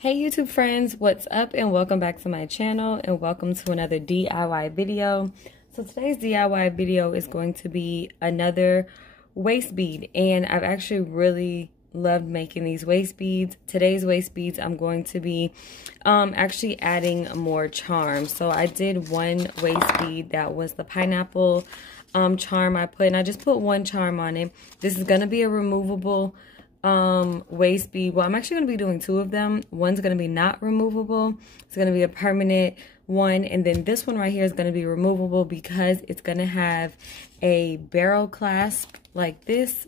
Hey YouTube friends, what's up and welcome back to my channel and welcome to another DIY video. So today's DIY video is going to be another waist bead, and I've actually really loved making these waist beads. Today's waist beads I'm going to be actually adding more charms. So I did one waist bead that was the pineapple charm I just put one charm on it. This is going to be a removable waist bead. Well, I'm actually going to be doing two of them. One's going to be not removable. It's going to be a permanent one, and then this one right here is going to be removable because it's going to have a barrel clasp like this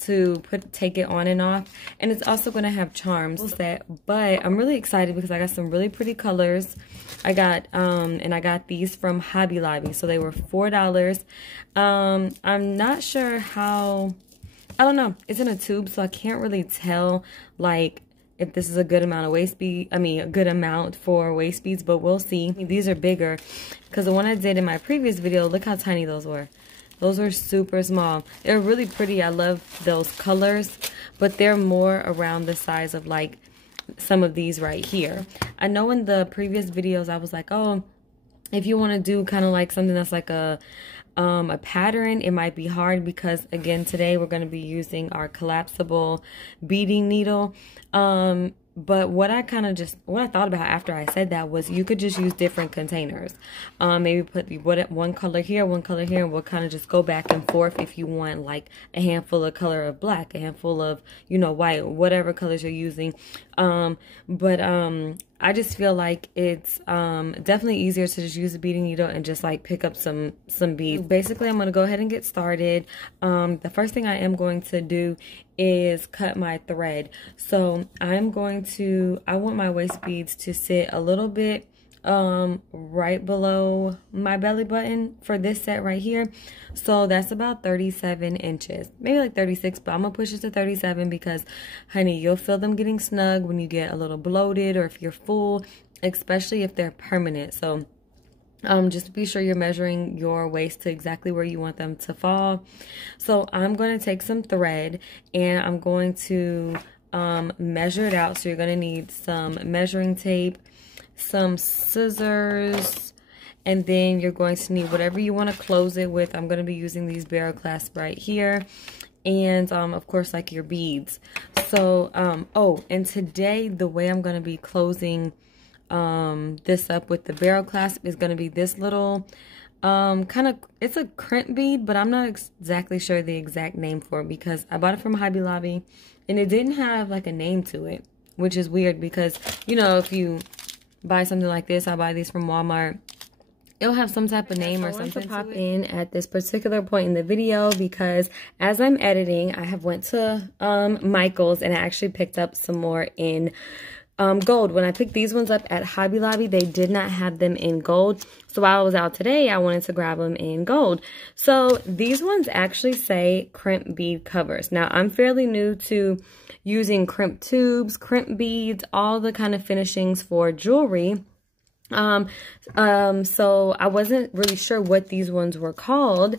to take it on and off, and it's also going to have charms. But I'm really excited because I got some really pretty colors. I got and I got these from Hobby Lobby, so they were $4. I'm not sure how, I don't know, it's in a tube, so I can't really tell like if this is a good amount of waist bead, a good amount for waist beads, but we'll see. These are bigger because the one I did in my previous video, look how tiny those were. Those were super small. They're really pretty. I love those colors, but they're more around the size of like some of these right here. I know in the previous videos I was like, oh, if you want to do kind of like something that's like a pattern, it might be hard because again today we're going to be using our collapsible beading needle. But what I thought about after I said that was you could just use different containers. Maybe put one color here, and we'll kind of just go back and forth if you want like a handful of color of black, a handful of, you know, white, whatever colors you're using. I just feel like it's definitely easier to just use a beading needle and just like pick up some beads. Basically, I'm going to go ahead and get started. The first thing I am going to do is cut my thread. So I want my waist beads to sit a little bit right below my belly button for this set right here. So that's about 37 inches, maybe like 36, but I'm gonna push it to 37 because honey, you'll feel them getting snug when you get a little bloated or if you're full, especially if they're permanent. So just be sure you're measuring your waist to exactly where you want them to fall. So I'm going to take some thread and I'm going to measure it out. So you're going to need some measuring tape, some scissors, and then you're going to need whatever you want to close it with. I'm going to be using these barrel clasps right here, and of course like your beads. So oh, and today the way I'm going to be closing this up with the barrel clasp is going to be this little it's a crimp bead, but I'm not exactly sure the exact name for it because I bought it from Hobby Lobby and it didn't have like a name to it, which is weird because, you know, if you buy something like this, I buy these from Walmart, it'll have some type of name or something. I want to pop in at this particular point in the video because as I'm editing, I have went to Michael's and I actually picked up some more in gold. When I picked these ones up at Hobby Lobby, they did not have them in gold. So while I was out today, I wanted to grab them in gold. So these ones actually say crimp bead covers. Now, I'm fairly new to using crimp tubes, crimp beads, all the kind of finishings for jewelry. So I wasn't really sure what these ones were called.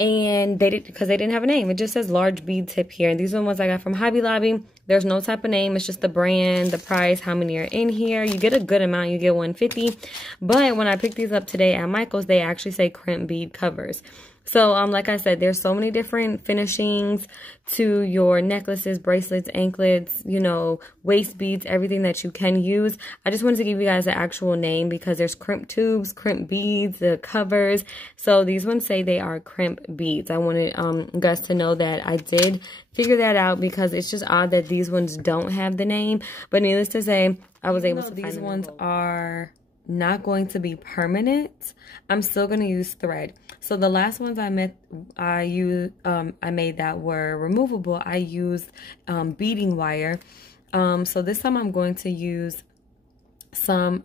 And because they didn't have a name. It just says large bead tip here. And these are the ones I got from Hobby Lobby. There's no type of name. It's just the brand, the price, how many are in here. You get a good amount. You get 150. But when I picked these up today at Michael's, they actually say crimp bead covers. So, like I said, there's so many different finishings to your necklaces, bracelets, anklets, you know, waist beads, everything that you can use. I just wanted to give you guys an actual name because there's crimp tubes, crimp beads, the covers. So these ones say they are crimp beads. I wanted you guys to know that I did figure that out because it's just odd that these ones don't have the name. But needless to say, I was able to find them. These ones are not going to be permanent. I'm still going to use thread. So the last ones I made that were removable, I used beading wire. So this time I'm going to use some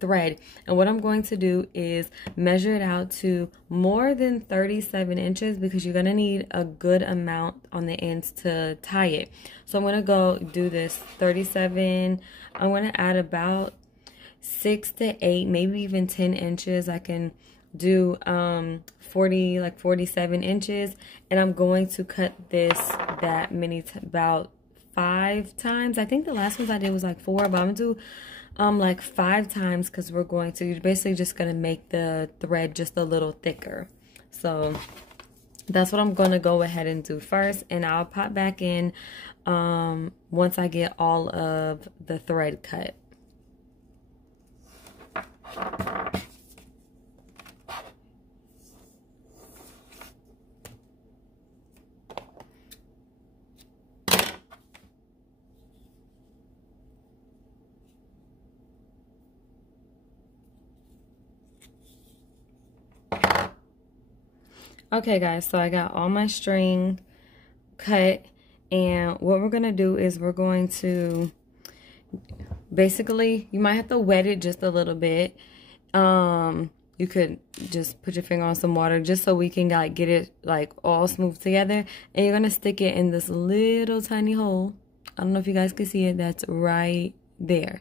thread, and what I'm going to do is measure it out to more than 37 inches because you're going to need a good amount on the ends to tie it. So I'm going to go do this 37. I'm going to add about 6 to 8, maybe even 10 inches. I can do 47 inches, and I'm going to cut this that many, about 5 times. I think the last ones I did was like 4, but I'm gonna do like 5 times because we're going to, you're basically just gonna make the thread just a little thicker. So that's what I'm gonna go ahead and do first, and I'll pop back in once I get all of the thread cut. Okay guys, so I got all my string cut, and what we're gonna do is we're going to basically, you might have to wet it just a little bit. You could just put your finger on some water just so we can like get it like all smooth together, and you're gonna stick it in this little tiny hole. I don't know if you guys can see it, that's right there.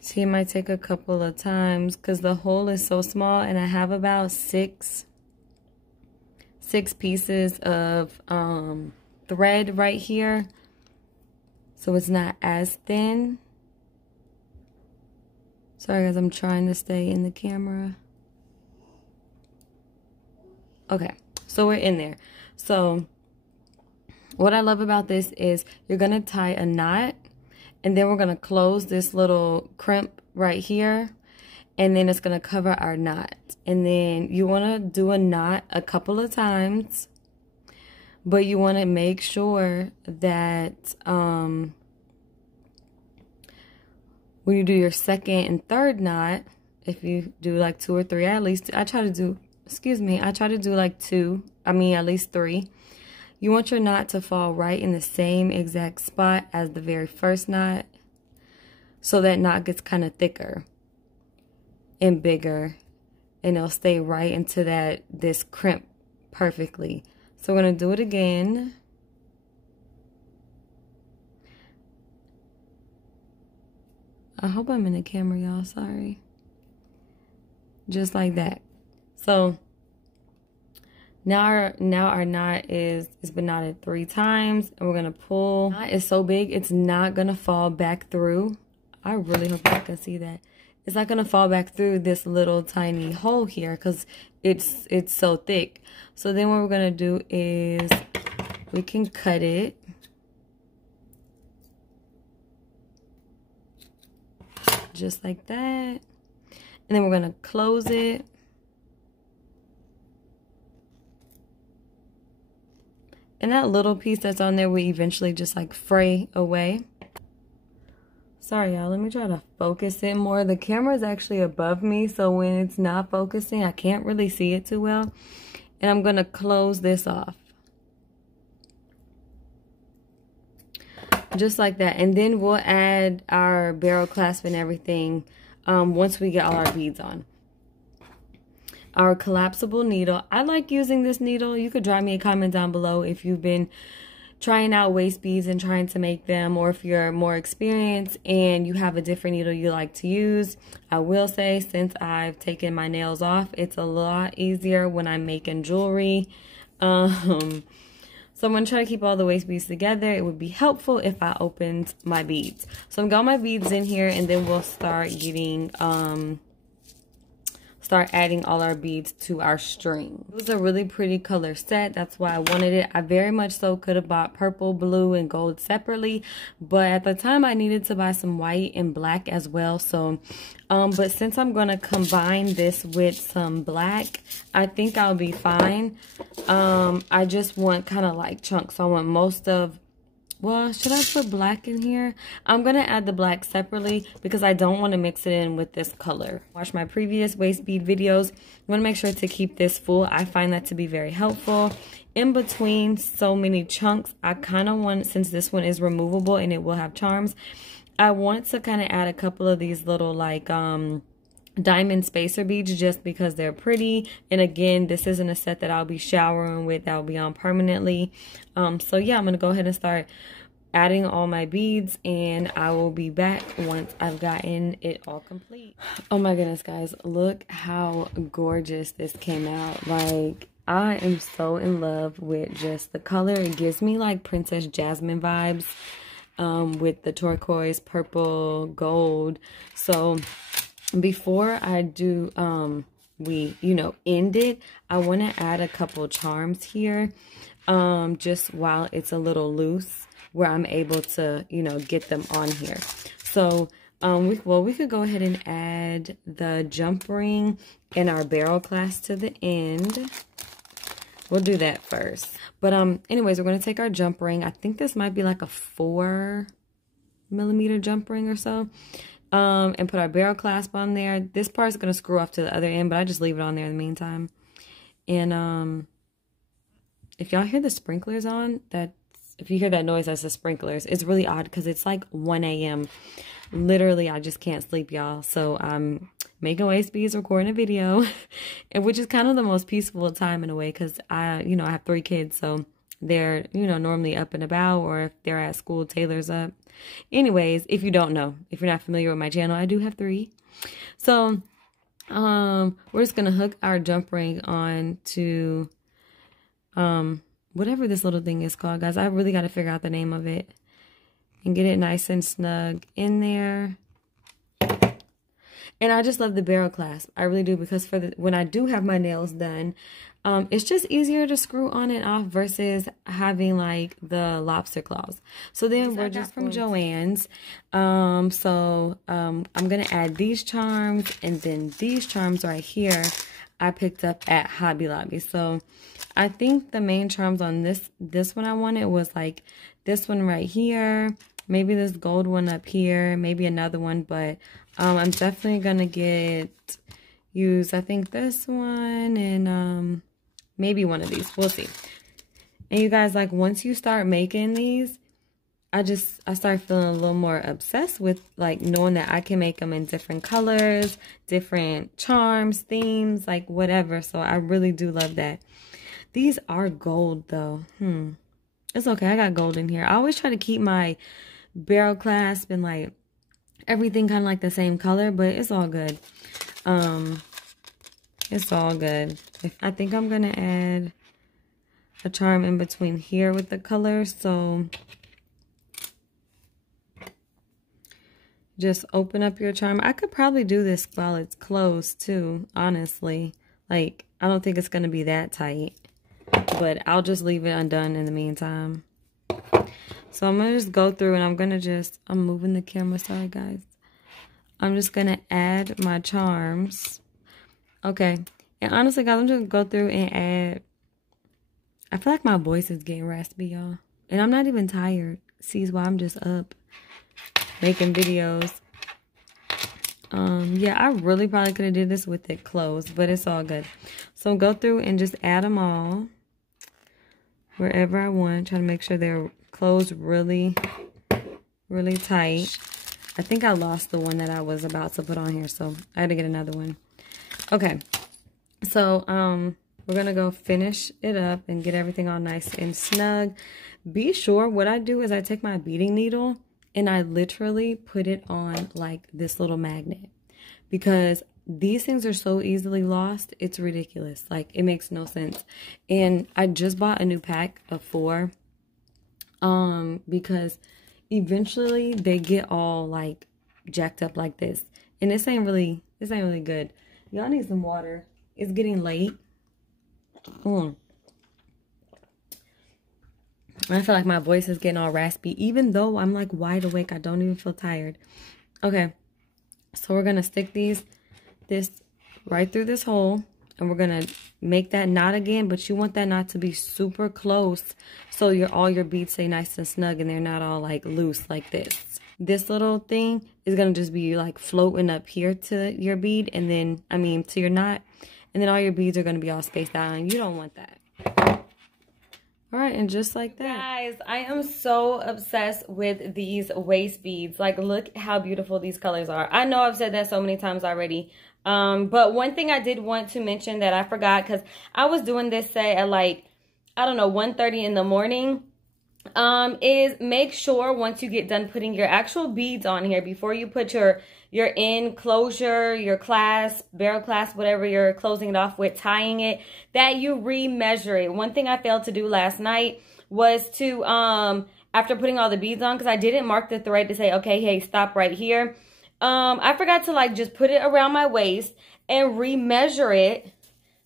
So you might take a couple of times because the hole is so small, and I have about six pieces of thread right here, so it's not as thin. Sorry guys, I'm trying to stay in the camera. Okay, so we're in there. So what I love about this is you're gonna tie a knot, and then we're gonna close this little crimp right here, and then it's gonna cover our knot. And then you wanna do a knot a couple of times, but you wanna make sure that when you do your second and third knot, if you do like 2 or 3, at least I try to do, I try to do like 2, at least 3. You want your knot to fall right in the same exact spot as the very first knot, so that knot gets kind of thicker and bigger, and it'll stay right into this crimp perfectly. So we're gonna do it again. I hope I'm in the camera, y'all, sorry. Just like that. So now our knot is been knotted 3 times, and we're gonna pull. The knot is so big, it's not gonna fall back through. I really hope you can see that. It's not gonna fall back through this little tiny hole here because it's so thick. So then what we're gonna do is we can cut it. Just like that. And then we're gonna close it. And that little piece that's on there will eventually just like fray away. Sorry y'all, let me try to focus it more. The camera is actually above me, so when it's not focusing, I can't really see it too well. And I'm gonna close this off. Just like that. And then we'll add our barrel clasp and everything once we get all our beads on. Our collapsible needle. I like using this needle. You could drop me a comment down below if you've been trying out waist beads and trying to make them, or if you're more experienced and you have a different needle you like to use. I will say, since I've taken my nails off, it's a lot easier when I'm making jewelry. So I'm going to try to keep all the waist beads together. It would be helpful if I opened my beads. So I'm got my beads in here, and then we'll start getting start adding all our beads to our string. It was a really pretty color set. That's why I wanted it. I very much so could have bought purple, blue, and gold separately, but at the time I needed to buy some white and black as well. So but since I'm gonna combine this with some black, I think I'll be fine. I just want kind of like chunks, so I want most of, well, should I put black in here? I'm going to add the black separately because I don't want to mix it in with this color. Watch my previous waist bead videos. I want to make sure to keep this full. I find that to be very helpful. In between so many chunks, I kind of want, since this one is removable and it will have charms, I want to kind of add a couple of these little like diamond spacer beads just because they're pretty. And again, this isn't a set that I'll be showering with, that'll be on permanently. So yeah, I'm gonna go ahead and start adding all my beads, and I will be back once I've gotten it all complete. Oh my goodness, guys, look how gorgeous this came out. Like, I am so in love with just the color. It gives me like Princess Jasmine vibes with the turquoise, purple, gold. So before I do, end it, I want to add a couple charms here just while it's a little loose where I'm able to, get them on here. So we could go ahead and add the jump ring and our barrel clasp to the end. We'll do that first. But anyways, we're going to take our jump ring. I think this might be like a 4mm jump ring or so. And put our barrel clasp on there. This part's going to screw off to the other end, but I just leave it on there in the meantime. And if y'all hear the sprinklers on, if you hear that noise, that's the sprinklers. It's really odd because it's like 1 a.m. Literally, I just can't sleep, y'all. So I'm making waist beads, recording a video, and which is kind of the most peaceful time in a way because I have 3 kids, so they're, normally up and about, or if they're at school, Taylor's up. Anyways, if you don't know, if you're not familiar with my channel, I do have 3. So, we're just going to hook our jump ring on to, whatever this little thing is called, guys. I really got to figure out the name of it and get it nice and snug in there. And I just love the barrel clasp. I really do, because when I do have my nails done, it's just easier to screw on and off versus having like the lobster claws. So then we're just from Joann's. I'm going to add these charms, and then these charms right here I picked up at Hobby Lobby. So I think the main charms on this one I wanted was like this one right here, maybe this gold one up here, maybe another one, but I'm definitely gonna use I think this one and maybe one of these. We'll see. And you guys, like, once you start making these, I start feeling a little more obsessed with like knowing that I can make them in different colors, different charms, themes, like whatever. So I really do love that. These are gold though. It's okay. I got gold in here. I always try to keep my barrel clasp and like everything kind of like the same color, but it's all good. It's all good. I think I'm gonna add a charm in between here with the color. So just open up your charm. I could probably do this while it's closed too, honestly. Like, I don't think it's gonna be that tight, but I'll just leave it undone in the meantime. So I'm gonna just go through and I'm moving the camera, sorry guys. I'm just gonna add my charms. Okay, and honestly guys, I'm just gonna go through and add, I feel like my voice is getting raspy, y'all. And I'm not even tired. See why I'm just up making videos. Yeah, I really probably could have did this with it closed, but it's all good. So go through and just add them all wherever I want. Try to make sure they're closed really, really tight. I think I lost the one that I was about to put on here, so I had to get another one. Okay, so we're gonna go finish it up and get everything all nice and snug. Be sure, what I do is I take my beading needle and I literally put it on like this little magnet, because these things are so easily lost. It's ridiculous. Like, it makes no sense. And I just bought a new pack of 4 because eventually they get all like jacked up like this, and this ain't really good. Y'all need some water. It's getting late. I feel like my voice is getting all raspy, even though I'm like wide awake. I don't even feel tired. Okay, so we're gonna stick this right through this hole, and we're gonna make that knot again, but you want that knot to be super close so all your beads stay nice and snug and they're not all like loose like this. This little thing is gonna just be like floating up here to your bead, and then to your knot, and then all your beads are gonna be all spaced out, and you don't want that. All right, and just like that. Guys, I am so obsessed with these waist beads. Like, look how beautiful these colors are. I know I've said that so many times already. But one thing I did want to mention that I forgot, because I was doing this set at like, I don't know, 1:30 in the morning. is make sure once you get done putting your actual beads on here, before you put your end closure, your clasp, barrel clasp, whatever you're closing it off with, tying it, that you remeasure it. One thing I failed to do last night was to, after putting all the beads on, because I didn't mark the thread to say, okay, hey, stop right here. I forgot to like just put it around my waist and remeasure it.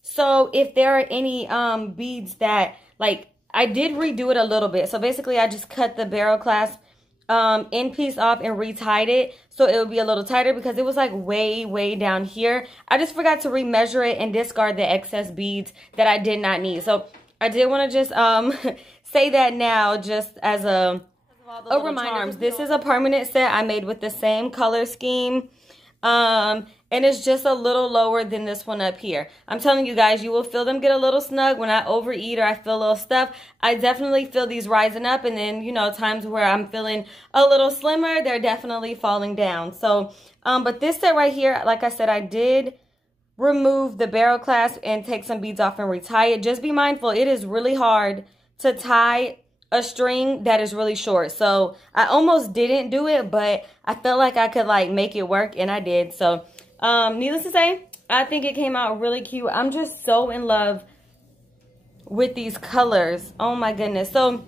So if there are any beads that, like, I did redo it a little bit. So basically I just cut the barrel clasp end piece off and retied it so it would be a little tighter, because it was like way down here. I just forgot to remeasure it and discard the excess beads that I did not need. So I did want to just say that now, just as a reminder. This is a permanent set I made with the same color scheme. And it's just a little lower than this one up here. I'm telling you guys, you will feel them get a little snug when I overeat or I feel a little stuffed. I definitely feel these rising up, and then, you know, times where I'm feeling a little slimmer, they're definitely falling down. So, but this set right here, like I said, I did remove the barrel clasp and take some beads off and retie it. Just be mindful, it is really hard to tie a string that is really short. So I almost didn't do it, but I felt like I could like make it work, and I did. So needless to say, I think it came out really cute. I'm just so in love with these colors. Oh my goodness. So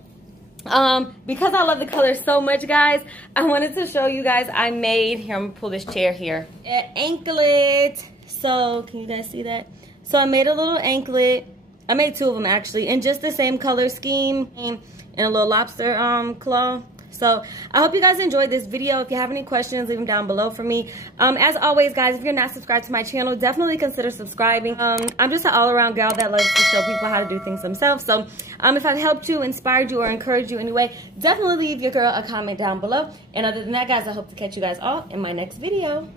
because I love the colors so much, guys, I wanted to show you guys, I made, here, I'm gonna pull this chair here, an anklet. So can you guys see that? So I made a little anklet. I made two of them actually, in just the same color scheme, and a little lobster claw. So I hope you guys enjoyed this video. If you have any questions, leave them down below for me. As always, guys, if you're not subscribed to my channel, definitely consider subscribing. I'm just an all-around gal that loves to show people how to do things themselves. So if I've helped you, inspired you, or encouraged you anyway, definitely leave your girl a comment down below. And other than that, guys, I hope to catch you guys all in my next video.